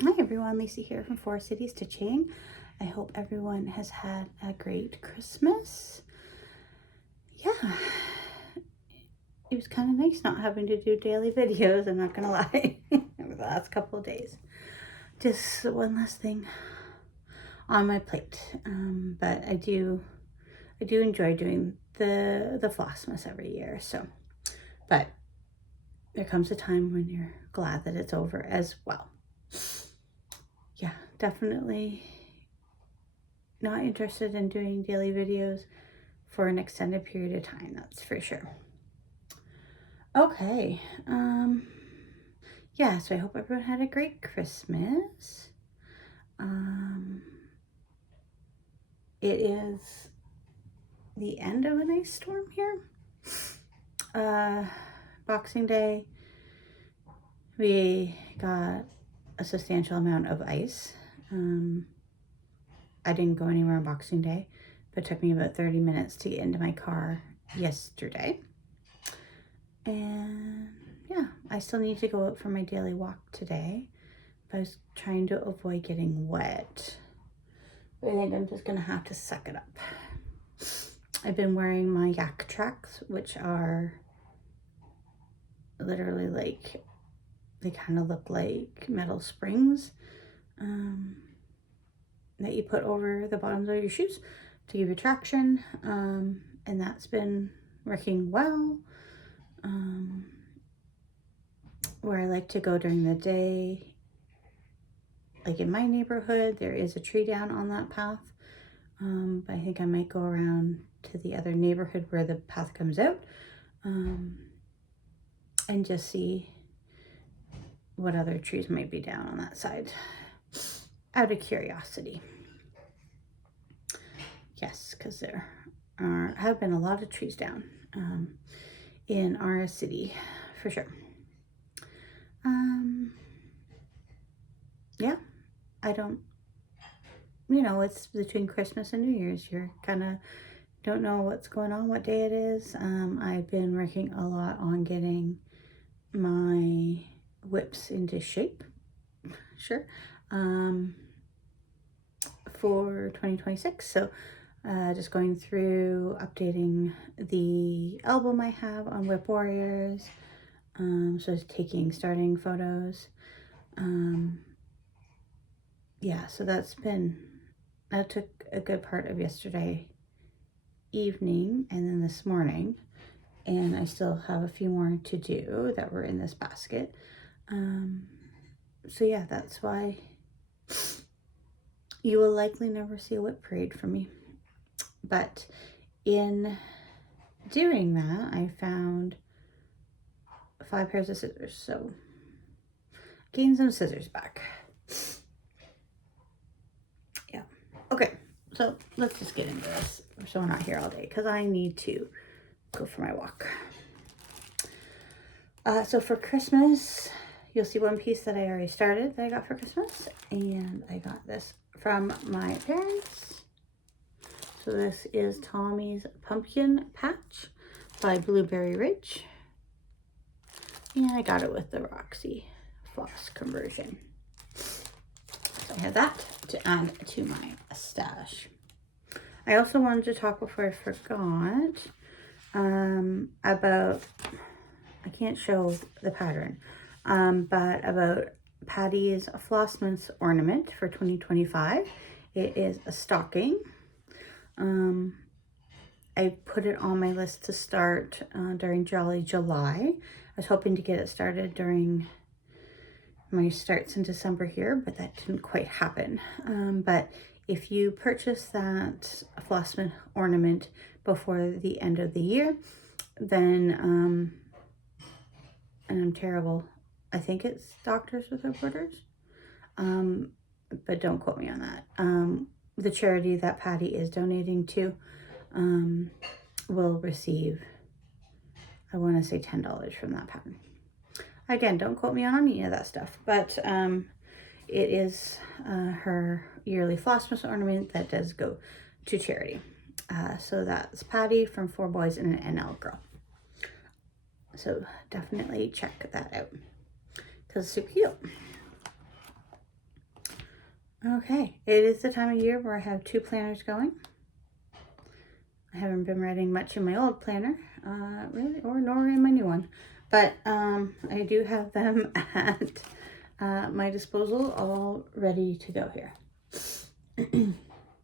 Hi everyone, Lisa here from Four City Stitching. I hope everyone has had a great Christmas. Yeah, it was kind of nice not having to do daily videos, I'm not gonna lie, over the last couple of days. Just one less thing on my plate. But I do enjoy doing the Flossmas every year, so. But there comes a time when you're glad that it's over as well. Yeah, definitely not interested in doing daily videos for an extended period of time, that's for sure. Okay, yeah, so I hope everyone had a great Christmas. It is the end of an ice storm here. Boxing Day, we got a substantial amount of ice. I didn't go anywhere on Boxing Day, but it took me about 30 minutes to get into my car yesterday. And yeah, I still need to go out for my daily walk today, but I was trying to avoid getting wet. But I think I'm just gonna have to suck it up. I've been wearing my yak tracks, which are literally like, they kind of look like metal springs that you put over the bottoms of your shoes to give you traction. And that's been working well. Where I like to go during the day, like in my neighborhood, there is a tree down on that path. But I think I might go around to the other neighborhood where the path comes out, and just see what other trees might be down on that side, out of curiosity. Yes, because there have been a lot of trees down in our city, for sure. Yeah, I don't, it's between Christmas and New Year's. You're kind of don't know what's going on, what day it is. I've been working a lot on getting my whips into shape, sure, for 2026. So just going through updating the album I have on Whip Warriors. So taking starting photos. Yeah, so that took a good part of yesterday evening and then this morning, and I still have a few more to do that were in this basket. So yeah, that's why you will likely never see a whip parade from me. But in doing that, I found 5 pairs of scissors, so gained some scissors back. Yeah, okay, so let's just get into this so we're not here all day, because I need to go for my walk. So for Christmas, you'll see one piece that I already started that I got for Christmas, and I got this from my parents. So this is Tommy's Pumpkin Patch by Blueberry Ridge, and I got it with the Roxy Floss conversion. So I have that to add to my stash. I also wanted to talk before I forgot about, I can't show the pattern, but about Patty's Flossmas ornament for 2025. It is a stocking. I put it on my list to start during Jolly July. I was hoping to get it started during my starts in December here, but that didn't quite happen. But if you purchase that Flossmas ornament before the end of the year, then, and I'm terrible, I think it's Doctors Without Borders, but don't quote me on that. The charity that Patty is donating to will receive, I want to say $10 from that pattern. Again, don't quote me on any of that stuff, but it is her yearly Flossmas ornament that does go to charity. So that's Patty from 4 Boys and an NL Girl. So definitely check that out because it's super cute. Okay, it is the time of year where I have 2 planners going. I haven't been writing much in my old planner, really, or nor in my new one. But I do have them at my disposal, all ready to go here.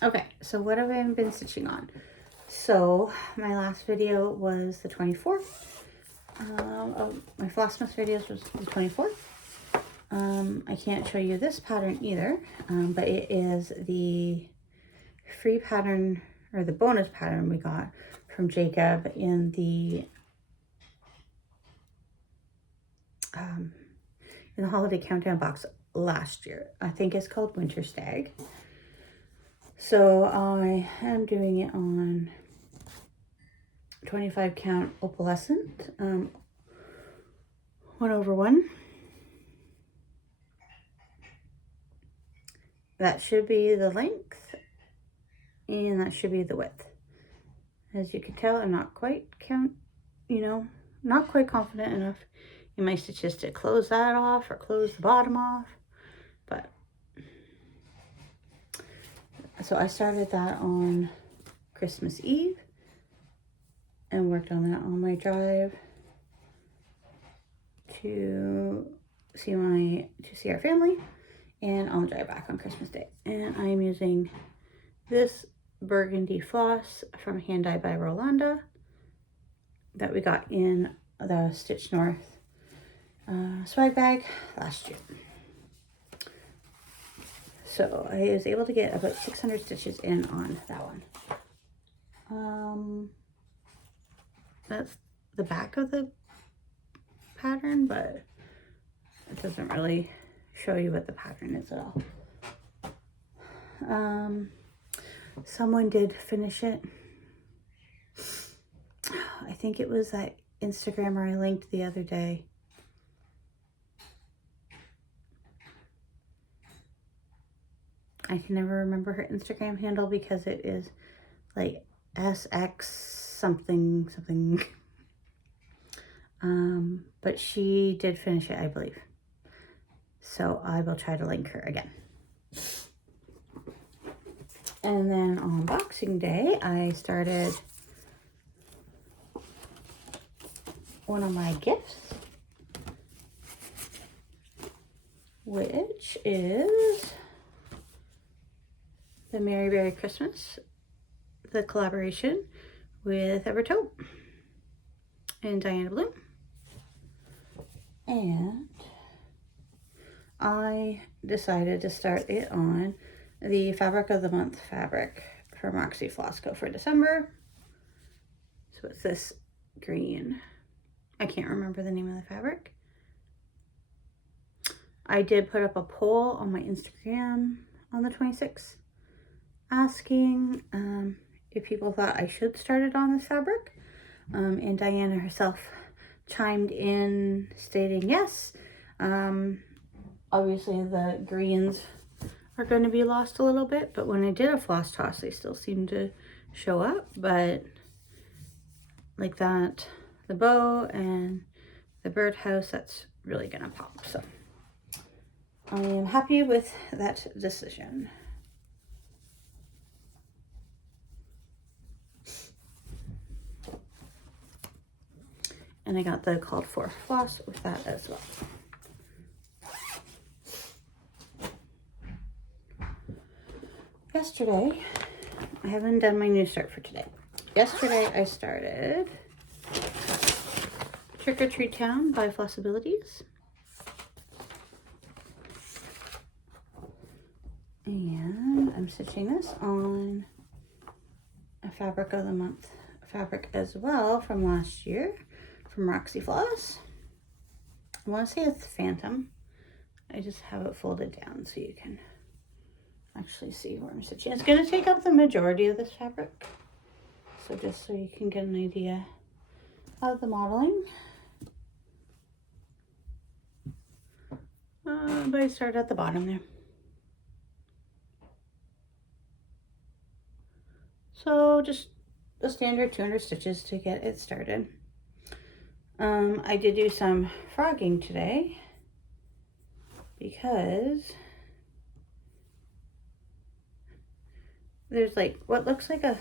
Okay, so what have I been stitching on? So my last video was the 24th. My Flossmas videos was the 24th. I can't show you this pattern either, but it is the free pattern, or the bonus pattern we got from Jacob in the holiday countdown box last year. I think it's called Winter Stag. So I am doing it on 25 count opalescent, 1/1. That should be the length, and that should be the width. As you can tell, I'm not quite not quite confident enough in my stitches to close that off or close the bottom off. But so I started that on Christmas Eve and worked on that on my drive to see our family, and on the drive back on Christmas Day. And I am using this burgundy floss from Hand Dye by Rolanda that we got in the Stitch North swag bag last year. So I was able to get about 600 stitches in on that one. That's the back of the pattern, but it doesn't really show you what the pattern is at all. Someone did finish it. I think it was that Instagrammer I linked the other day. I can never remember her Instagram handle because it is like SX something. But she did finish it, I believe. So I will try to link her again. And then on Boxing Day, I started one of my gifts, which is the Merry Berry Christmas, the collaboration with Evertaupe and Diana Bloom. And I decided to start it on the Fabric of the Month fabric from Roxy Flosco for December. So it's this green. I can't remember the name of the fabric. I did put up a poll on my Instagram on the 26th asking if people thought I should start it on this fabric. And Diana herself chimed in stating yes. Obviously the greens are going to be lost a little bit, but when I did a floss toss, they still seem to show up. But like that, the bow and the birdhouse, that's really going to pop. So I am happy with that decision. And I got the called for floss with that as well. Yesterday, I haven't done my new start for today. Yesterday I started Trick or Treat Town by Flossabilities. And I'm stitching this on a Fabric of the Month fabric as well from last year from Roxy Floss. I want to say it's Phantom. I just have it folded down so you can actually see where I'm stitching. It's going to take up the majority of this fabric. So just so you can get an idea of the modeling. But I start at the bottom there. So just the standard 200 stitches to get it started. I did do some frogging today because there's like what looks like a,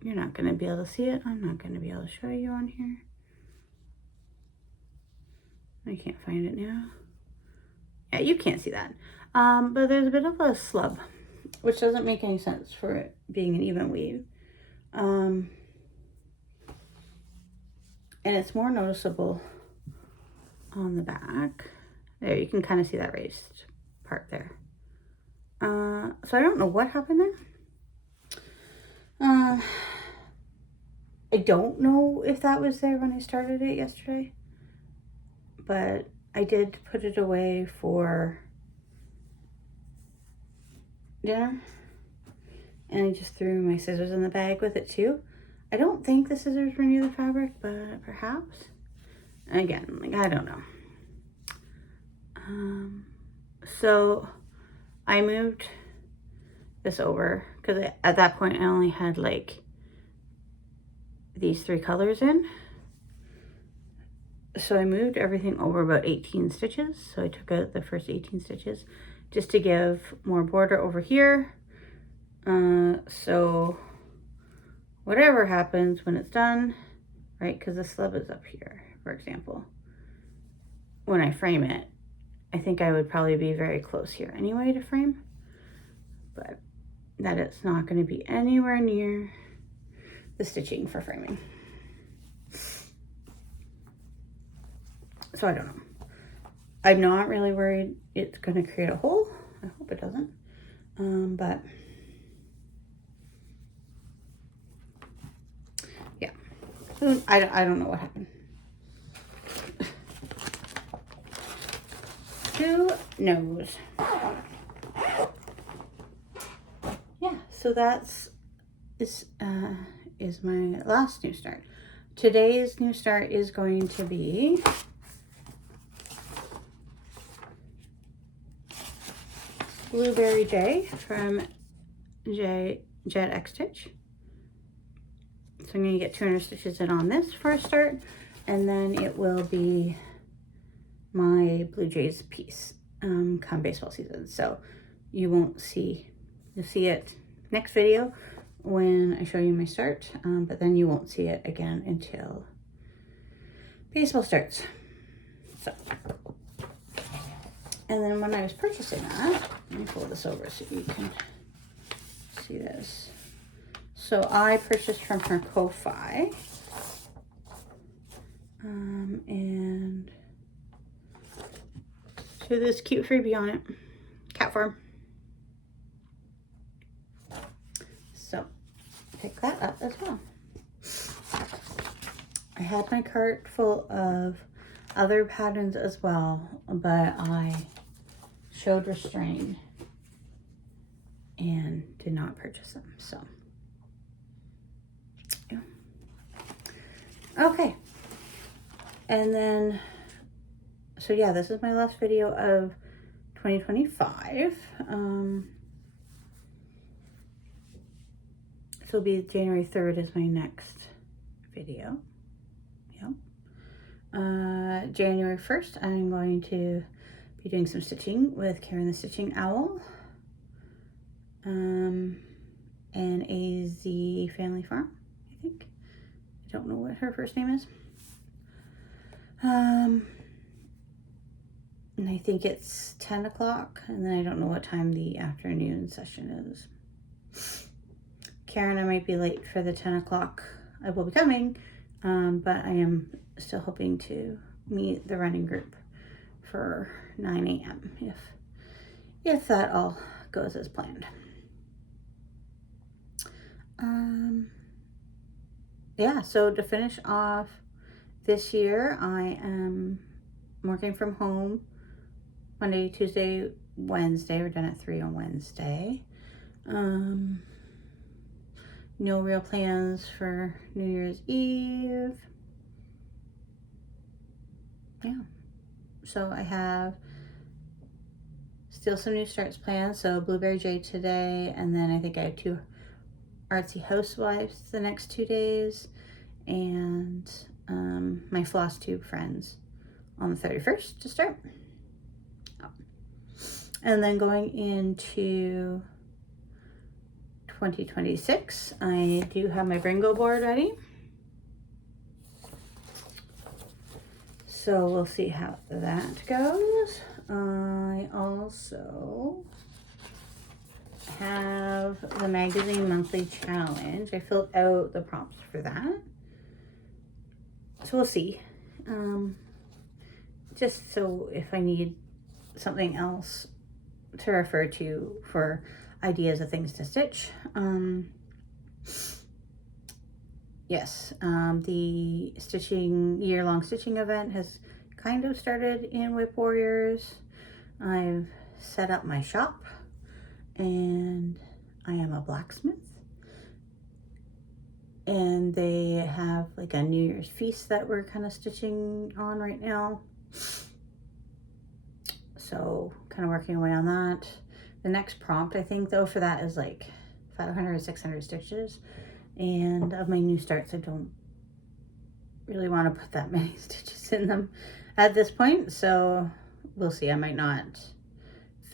you're not going to be able to see it. I'm not going to be able to show you on here. I can't find it now. Yeah, you can't see that. But there's a bit of a slub, which doesn't make any sense for it being an even weave. And it's more noticeable on the back. There, you can kind of see that raised part there. So I don't know what happened there. I don't know if that was there when I started it yesterday, but I did put it away for dinner, and I just threw my scissors in the bag with it too. I don't think the scissors renew the fabric, but perhaps. Again, like, I don't know. So I moved this over because at that point I only had like these 3 colors in. So I moved everything over about 18 stitches. So I took out the first 18 stitches just to give more border over here. So whatever happens when it's done, right? Because the slub is up here, for example. When I frame it, I think I would probably be very close here anyway to frame, but that it's not going to be anywhere near the stitching for framing. So I don't know. I'm not really worried it's going to create a hole. I hope it doesn't. But yeah, I don't know what happened. Who knows? Yeah, so that's is my last new start. Today's new start is going to be Blueberry J from Jet X Stitch. So I'm going to get 200 stitches in on this for a start, and then it will be my Blue Jays piece come baseball season. So you won't see, you'll see it next video when I show you my start, but then you won't see it again until baseball starts. So, and then when I was purchasing that, let me pull this over so you can see this. So I purchased from her Ko-Fi, and to this cute freebie on it, cat farm. So pick that up as well. I had my cart full of other patterns as well, but I showed restraint and did not purchase them. So yeah. Okay, and then so yeah, this is my last video of 2025. So it'll be January 3rd is my next video. Yep. January 1st, I'm going to be doing some stitching with Karen the Stitching Owl, and AZ Family Farm, I think. I don't know what her first name is. And I think it's 10 o'clock, and then I don't know what time the afternoon session is. Karen, I might be late for the 10 o'clock. I will be coming, but I am still hoping to meet the running group for 9 a.m. if that all goes as planned. Yeah, so to finish off this year, I am working from home Monday, Tuesday, Wednesday. We're done at 3 on Wednesday. No real plans for New Year's Eve. Yeah. So I have still some new starts planned. So Blueberry J today, and then I think I have 2 Artsy Housewives the next 2 days, and my Flosstube friends on the 31st to start. And then going into 2026, I do have my Bringo board ready. So we'll see how that goes. I also have the magazine monthly challenge. I filled out the prompts for that. So we'll see. Just so if I need something else to refer to for ideas of things to stitch. Yes, the year-long stitching event has kind of started in Whip Warriors. I've set up my shop and I am a blacksmith. And they have like a New Year's feast that we're kind of stitching on right now. So kind of working away on that. The next prompt, I think though, for that is like 500 or 600 stitches. And of my new starts, I don't really want to put that many stitches in them at this point. So we'll see. I might not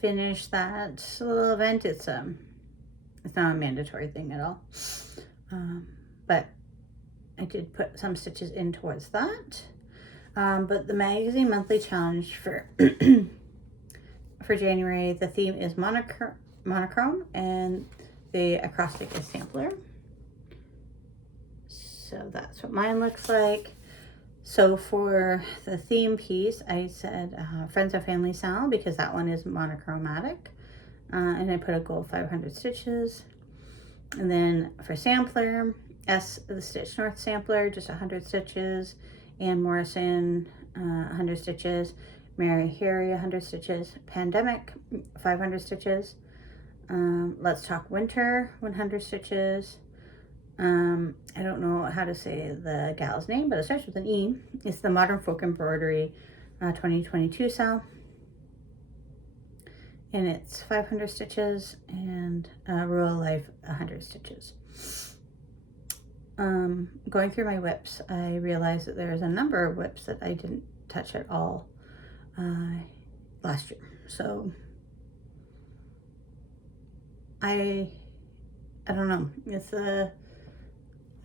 finish that little event. It's not a mandatory thing at all. But I did put some stitches in towards that. But the magazine monthly challenge for for January, the theme is monochrome and the acrostic is sampler. So that's what mine looks like. So for the theme piece, I said Friends and Family style because that one is monochromatic. And I put a gold 500 stitches. And then for sampler, the Stitch North sampler, just 100 stitches. Anne Morrison, 100 stitches. Mary Harry, 100 stitches. Pandemic, 500 stitches. Let's Talk Winter, 100 stitches. I don't know how to say the gal's name, but it starts with an E. It's the Modern Folk Embroidery 2022 style. And it's 500 stitches and Rural Life 100 stitches. Going through my whips, I realized that there's a number of whips that I didn't touch at all last year. So I don't know.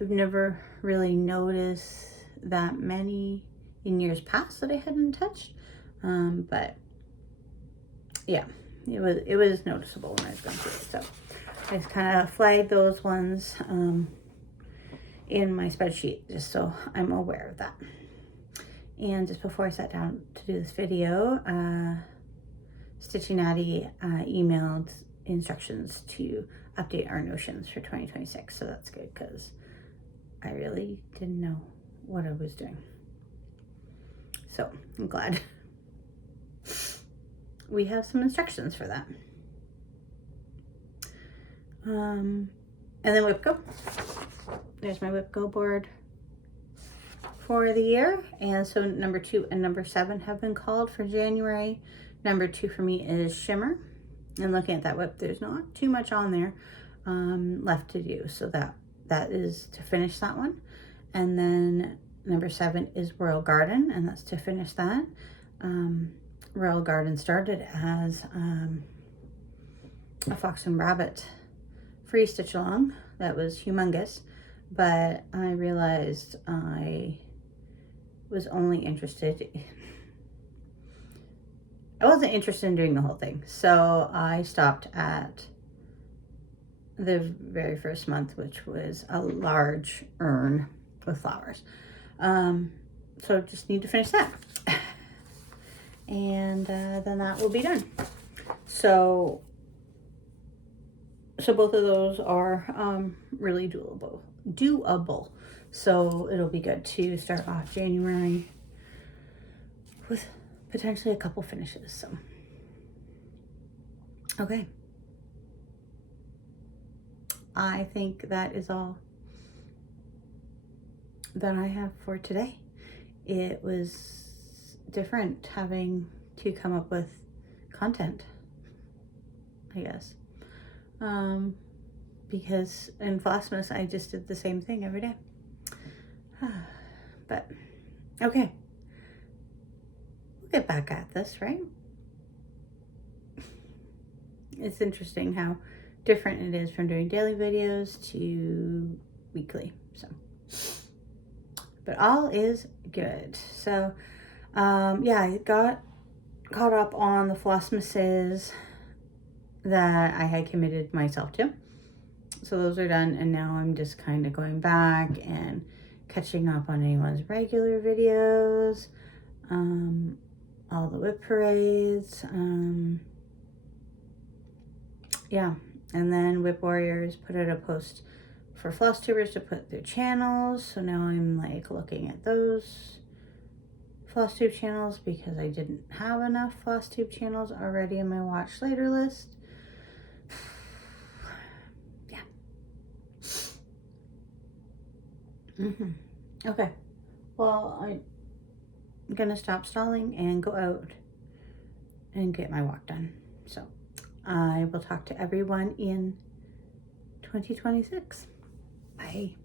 I've never really noticed that many in years past that I hadn't touched. But yeah, it was noticeable when I was going through it. So I just kind of flagged those ones in my spreadsheet just so I'm aware of that. And just before I sat down to do this video, Stitchy Natty emailed instructions to update our notions for 2026. So that's good because I really didn't know what I was doing. So I'm glad we have some instructions for that. And then WhipGo. There's my WhipGo board for the year. And so number 2 and number 7 have been called for January. Number 2 for me is Shimmer. And looking at that whip, there's not too much on there left to do. So that is to finish that one. And then number 7 is Royal Garden, and that's to finish that. Royal Garden started as a Fox and Rabbit free stitch along that was humongous, but I realized I was only interested I wasn't interested in doing the whole thing, so I stopped at the very first month, which was a large urn with flowers. So just need to finish that. And then that will be done. So both of those are really doable. So it'll be good to start off January with potentially a couple finishes. So, okay. I think that is all that I have for today. It was different having to come up with content, I guess. Because in Flossmas, I just did the same thing every day. But, okay. We'll get back at this, right? it's interesting how different it is from doing daily videos to weekly. So, but all is good. So, yeah, I got caught up on the Flossmasses that I had committed myself to. So those are done, and now I'm just kind of going back and catching up on anyone's regular videos, all the whip parades, yeah. And then Whip Warriors put out a post for Flosstubers to put their channels, so now I'm like looking at those Flosstube channels because I didn't have enough Flosstube channels already in my watch later list. Okay, well, I'm gonna stop stalling and go out and get my walk done. So I will talk to everyone in 2026. Bye.